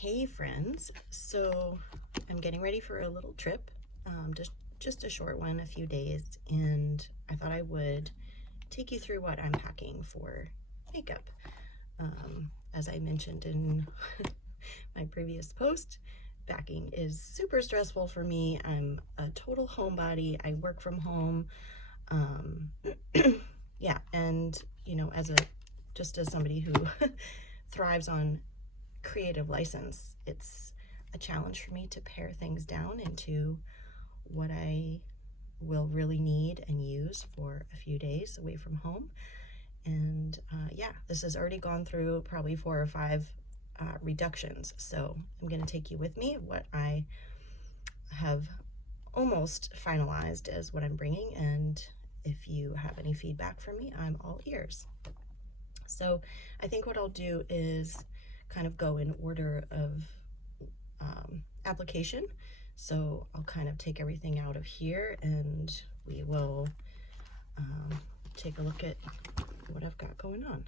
Hey friends, so I'm getting ready for a little trip, just a short one, a few days, and I thought I would take you through what I'm packing for makeup. As I mentioned in my previous post, packing is super stressful for me. I'm a total homebody. I work from home. Yeah, and just as somebody who thrives on creative license, it's a challenge for me to pare things down into what I will really need and use for a few days away from home. And yeah, this has already gone through probably 4 or 5 reductions, so I'm going to take you with me. What I have almost finalized is what I'm bringing, and if you have any feedback for me, I'm all ears. So I think what I'll do is kind of go in order of application. So I'll kind of take everything out of here and we will take a look at what I've got going on.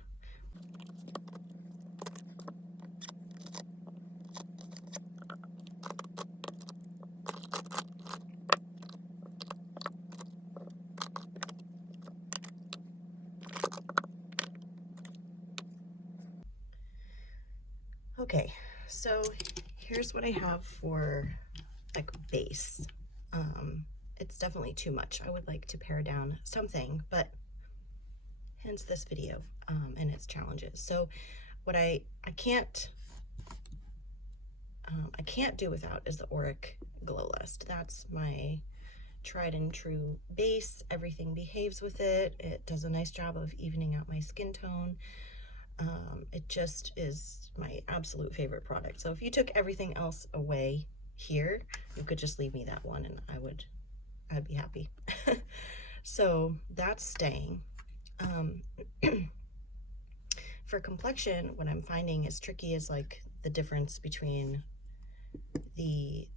Okay, so here's what I have for like base. It's definitely too much. I would like to pare down something, but hence this video and its challenges. So what I can't do without is the Auric Glow Lust. That's my tried and true base. Everything behaves with it. It does a nice job of evening out my skin tone. It just is my absolute favorite product. So if you took everything else away here, you could just leave me that one and I'd be happy. So that's staying. For complexion, what I'm finding is tricky is like the difference between the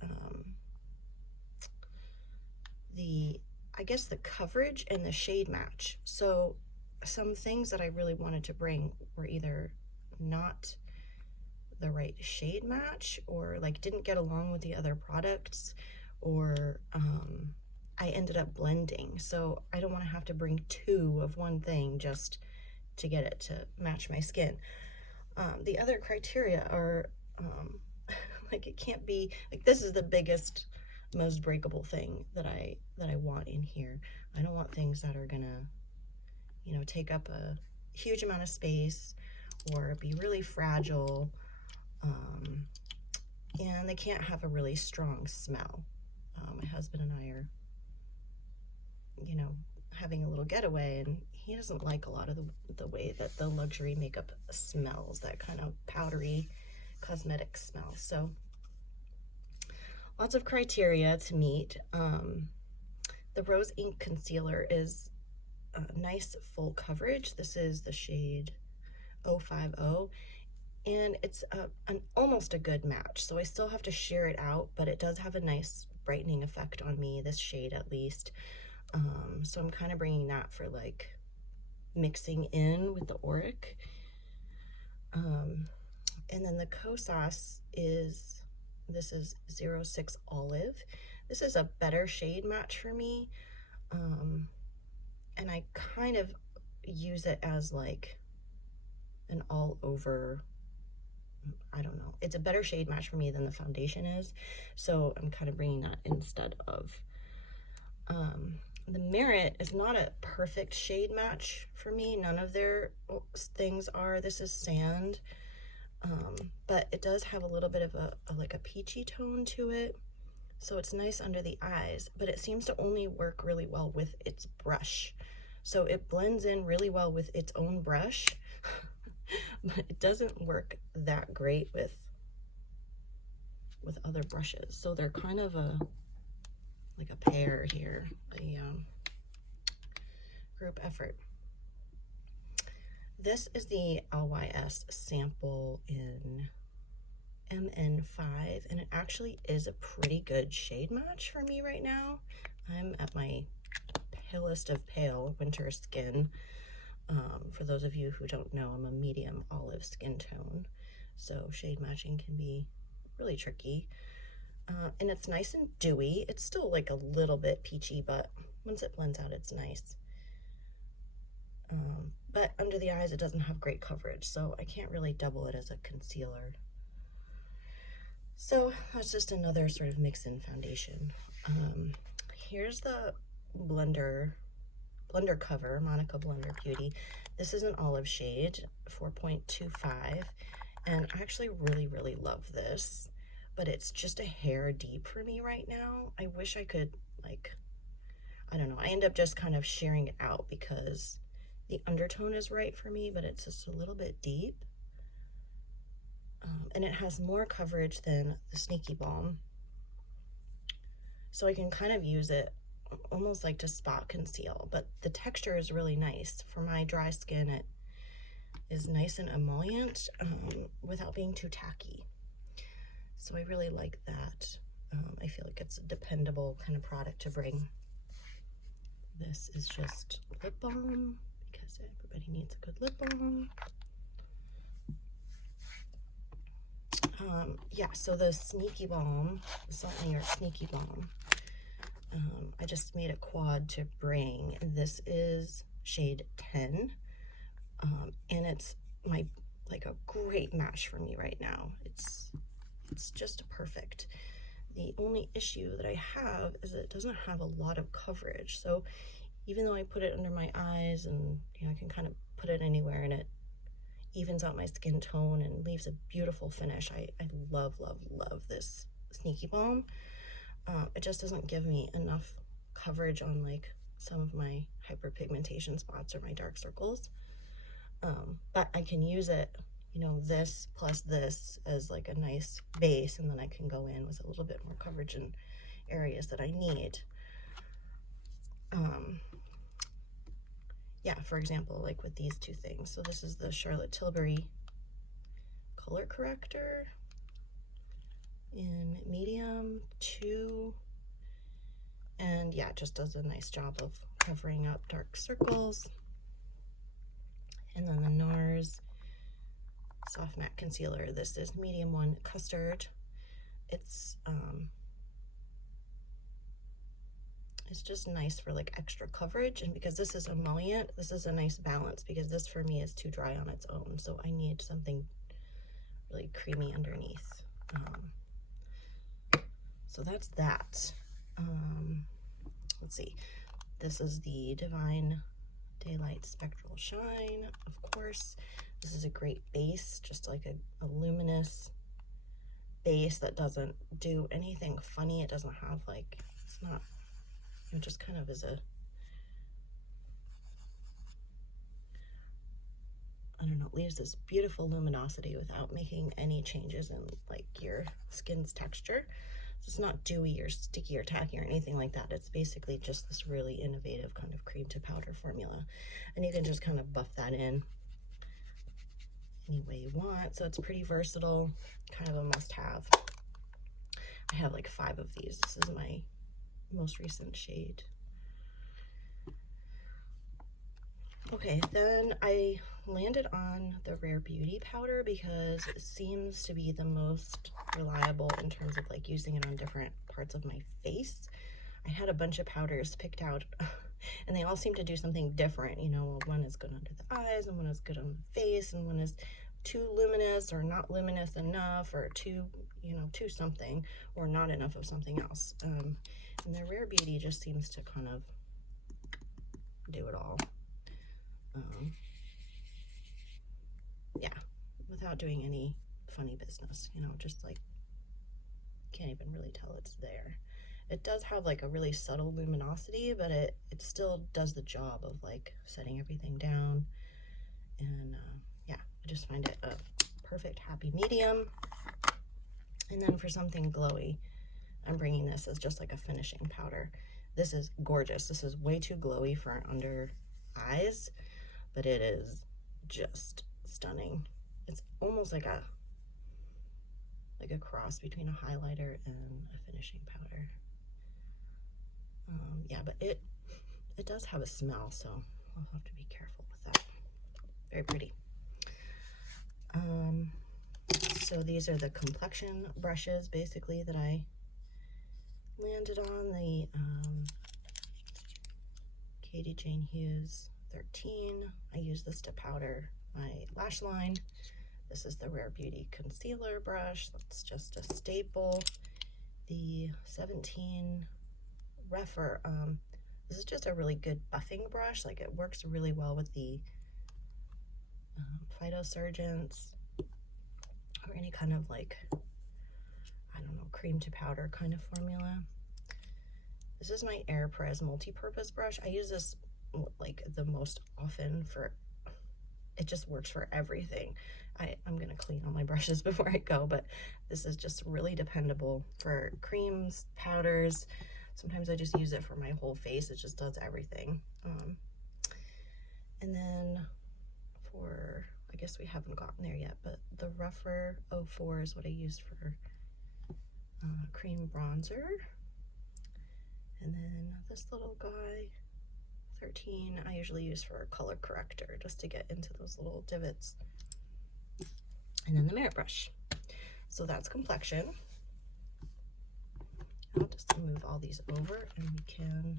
I guess the coverage and the shade match. So some things that I really wanted to bring were either not the right shade match or like didn't get along with the other products, or I ended up blending. So I don't want to have to bring 2 of one thing just to get it to match my skin. The other criteria are like it can't be like, this is the biggest, most breakable thing that I want in here. I don't want things that are gonna, you know, take up a huge amount of space or be really fragile, and they can't have a really strong smell. My husband and I are, you know, having a little getaway, and he doesn't like a lot of the way that the luxury makeup smells, that kind of powdery cosmetic smell. So lots of criteria to meet. The Rose Ink Concealer is a nice full coverage. This is the shade 050, and it's almost a good match. So I still have to sheer it out, but it does have a nice brightening effect on me, this shade at least. So I'm kind of bringing that for like mixing in with the Auric. And then the Kosas is, this is 06 Olive. This is a better shade match for me. And I kind of use it as like an all over, I don't know. It's a better shade match for me than the foundation is. So I'm kind of bringing that instead of. The Merit is not a perfect shade match for me. None of their things are. This is Sand. But it does have a little bit of like a peachy tone to it. So it's nice under the eyes, but it seems to only work really well with its brush. So it blends in really well with its own brush, but it doesn't work that great with other brushes. So they're kind of like a pair here, a group effort. This is the LYS sample in MN5, and it actually is a pretty good shade match for me right now. I'm at my palest of pale winter skin. For those of you who don't know, I'm a medium olive skin tone, so shade matching can be really tricky. And it's nice and dewy. It's still like a little bit peachy, but once it blends out, it's nice. But under the eyes, it doesn't have great coverage, so I can't really double it as a concealer. So that's just another sort of mix-in foundation. Here's the blender cover, Monica Blender Beauty. This is an olive shade, 4.25, and I actually really love this, but it's just a hair deep for me right now. I wish I could, like, I don't know, I end up just kind of shearing it out because the undertone is right for me, but it's just a little bit deep. And it has more coverage than the Sneaky Balm, so I can kind of use it almost like to spot conceal, but the texture is really nice. For my dry skin, it is nice and emollient without being too tacky. So I really like that. I feel like it's a dependable kind of product to bring. This is just lip balm because everybody needs a good lip balm. Yeah, so the Sneaky Balm, the Salt New York Sneaky Balm, I just made a quad to bring. This is shade 10, and it's like a great match for me right now. It's just perfect. The only issue that I have is that it doesn't have a lot of coverage. So even though I put it under my eyes and I can kind of put it anywhere and it evens out my skin tone and leaves a beautiful finish, I love this Sneaky Balm. It just doesn't give me enough coverage on like some of my hyperpigmentation spots or my dark circles. But I can use it, this plus this as like a nice base, and then I can go in with a little bit more coverage in areas that I need. Yeah, for example, like with these two things. So this is the Charlotte Tilbury color corrector in medium 2, and yeah, it just does a nice job of covering up dark circles. And then the NARS Soft Matte Concealer. This is medium 1 Custard. It's just nice for like extra coverage, and because this is emollient, this is a nice balance, because this for me is too dry on its own, so I need something really creamy underneath. So that's that. Let's see, this is the Divine Daylight Spectral Shine, of course. This is a great base, just like a luminous base that doesn't do anything funny. It doesn't have like, it's not, it just kind of is a, I don't know, it leaves this beautiful luminosity without making any changes in like your skin's texture. So it's not dewy or sticky or tacky or anything like that. It's basically just this really innovative kind of cream to powder formula. And you can just kind of buff that in any way you want. So it's pretty versatile, kind of a must-have. I have like 5 of these. This is my most recent shade. Okay, then I landed on the Rare Beauty powder because it seems to be the most reliable in terms of like using it on different parts of my face. I had a bunch of powders picked out and they all seem to do something different. One is good under the eyes, and one is good on the face, and one is too luminous or not luminous enough, or too something, or not enough of something else. And the Rare Beauty just seems to kind of do it all. Yeah, without doing any funny business, just like, can't even really tell it's there. It does have like a really subtle luminosity, but it still does the job of like setting everything down. And yeah, I just find it a perfect happy medium. And then for something glowy, I'm bringing this as just like a finishing powder. This is gorgeous. This is way too glowy for under eyes, but it is just stunning. It's almost like a cross between a highlighter and a finishing powder. Yeah, but it does have a smell, so I'll have to be careful with that. Very pretty. So these are the Complexion brushes, basically, that I landed on. The Katie Jane Hughes 13. I use this to powder my lash line. This is the Rare Beauty concealer brush. That's just a staple. The 17 Refer. This is just a really good buffing brush. Like, it works really well with the phytosurgents or any kind of, like, I don't know, cream to powder kind of formula. This is my AirPress multi-purpose brush. I use this like the most often for, it just works for everything. I'm gonna clean all my brushes before I go, but this is just really dependable for creams, powders. Sometimes I just use it for my whole face. It just does everything. And then for, I guess we haven't gotten there yet, but the Rougher 04 is what I used for cream bronzer. And then this little guy, 13, I usually use for a color corrector just to get into those little divots. And then the Merit brush. So that's Complexion. I'll just move all these over and we can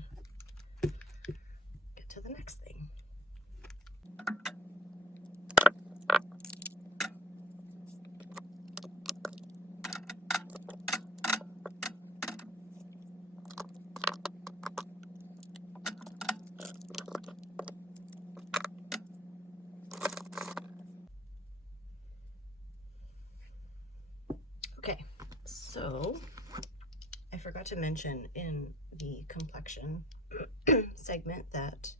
get to the next thing. Okay, so I forgot to mention in the Complexion segment that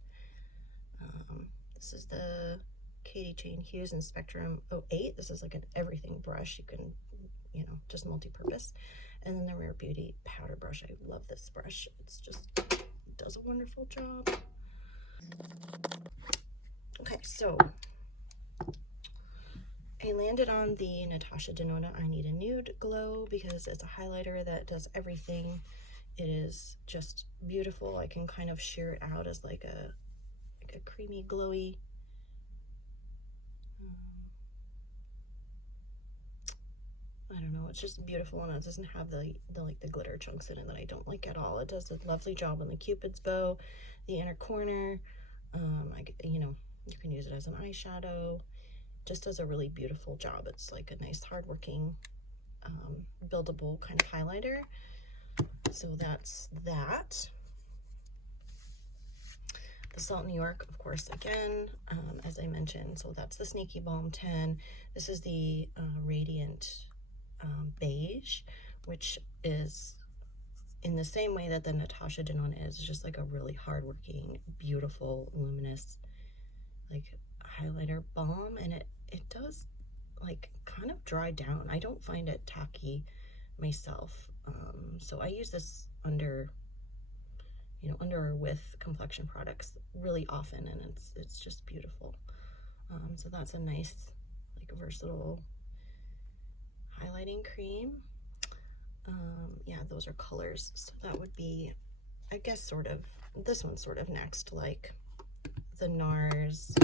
this is the Katie Jane Hughes in Spectrum 08. This is like an everything brush. You can, you know, just multi-purpose. And then the Rare Beauty powder brush. I love this brush. It's just, it does a wonderful job. Okay, so I landed on the Natasha Denona I Need a Nude Glow because it's a highlighter that does everything. It is just beautiful. I can kind of sheer it out as like a creamy, glowy, I don't know, it's just beautiful, and it doesn't have the glitter chunks in it that I don't like at all. It does a lovely job on the Cupid's bow, the inner corner. You know, you can use it as an eyeshadow. Just does a really beautiful job. It's like a nice, hardworking, buildable kind of highlighter. So that's that. The Salt New York, of course, again, as I mentioned. So that's the Sneaky Balm 10. This is the Radiant Beige, which is in the same way that the Natasha Denona is, just like a really hardworking, beautiful, luminous, like highlighter balm, and it does like kind of dry down. I don't find it tacky myself, so I use this under, you know, under or with complexion products really often, and it's just beautiful. So that's a nice, like, versatile highlighting cream. Yeah, those are colors. So that would be, I guess, sort of, this one's sort of next, like the NARS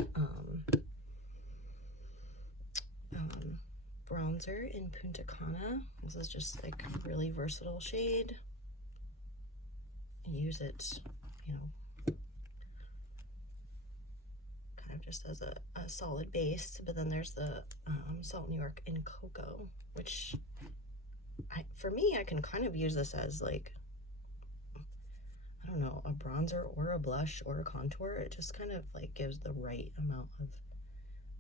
bronzer in Punta Cana. This is just like a really versatile shade. I use it, you know, kind of just as a solid base. But then there's the Salt New York in Cocoa, which for me, I can kind of use this as like, I don't know, a bronzer or a blush or a contour. It just kind of like gives the right amount of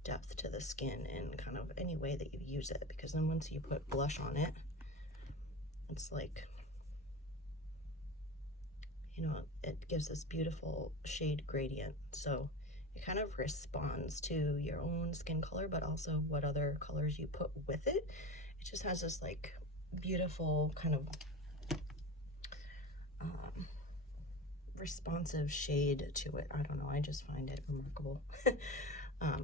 depth to the skin in kind of any way that you use it, because then once you put blush on it, it's like, you know, it gives this beautiful shade gradient. So it kind of responds to your own skin color, but also what other colors you put with it. It just has this like beautiful kind of responsive shade to it. I don't know, I just find it remarkable.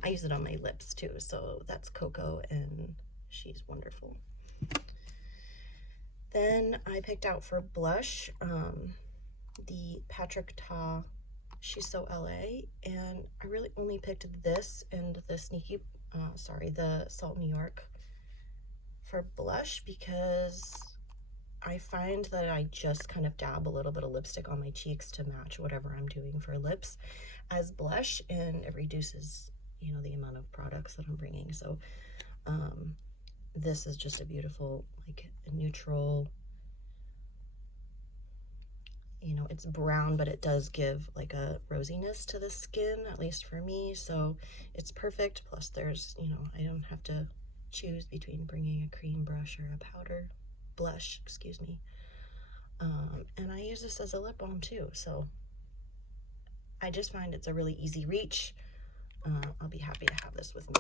I use it on my lips too, so that's Cocoa, and she's wonderful. Then I picked out for blush the Patrick Ta She's So LA, and I really only picked this and the the Salt New York for blush because I find that I just kind of dab a little bit of lipstick on my cheeks to match whatever I'm doing for lips as blush, and it reduces, you know, the amount of products that I'm bringing. So this is just a beautiful, like, neutral, you know, it's brown, but it does give like a rosiness to the skin, at least for me. So it's perfect. Plus there's, you know, I don't have to choose between bringing a cream brush or a powder blush, excuse me. And I use this as a lip balm too. So I just find it's a really easy reach. I'll be happy to have this with me.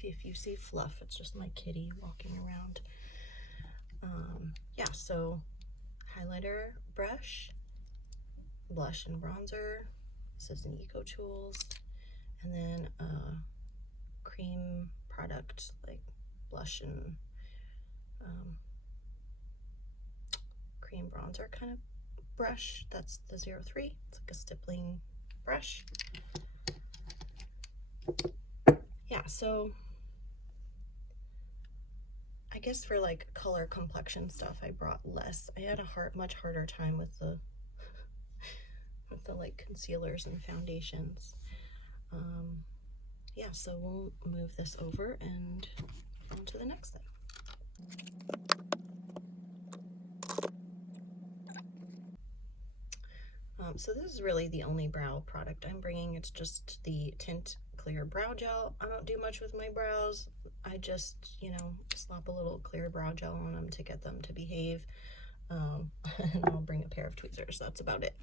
If you see Fluff, it's just my kitty walking around. Yeah, so highlighter brush, blush and bronzer. This is an Eco Tools, and then a cream product like blush and cream bronzer kind of brush. That's the 03. It's like a stippling brush. Yeah, so I guess for like color complexion stuff, I brought less. I had a much harder time with the like concealers and foundations. Yeah, so we'll move this over and on to the next thing. So this is really the only brow product I'm bringing. It's just the Tint Clear Brow Gel. I don't do much with my brows. I just, you know, slap a little clear brow gel on them to get them to behave. And I'll bring a pair of tweezers. That's about it.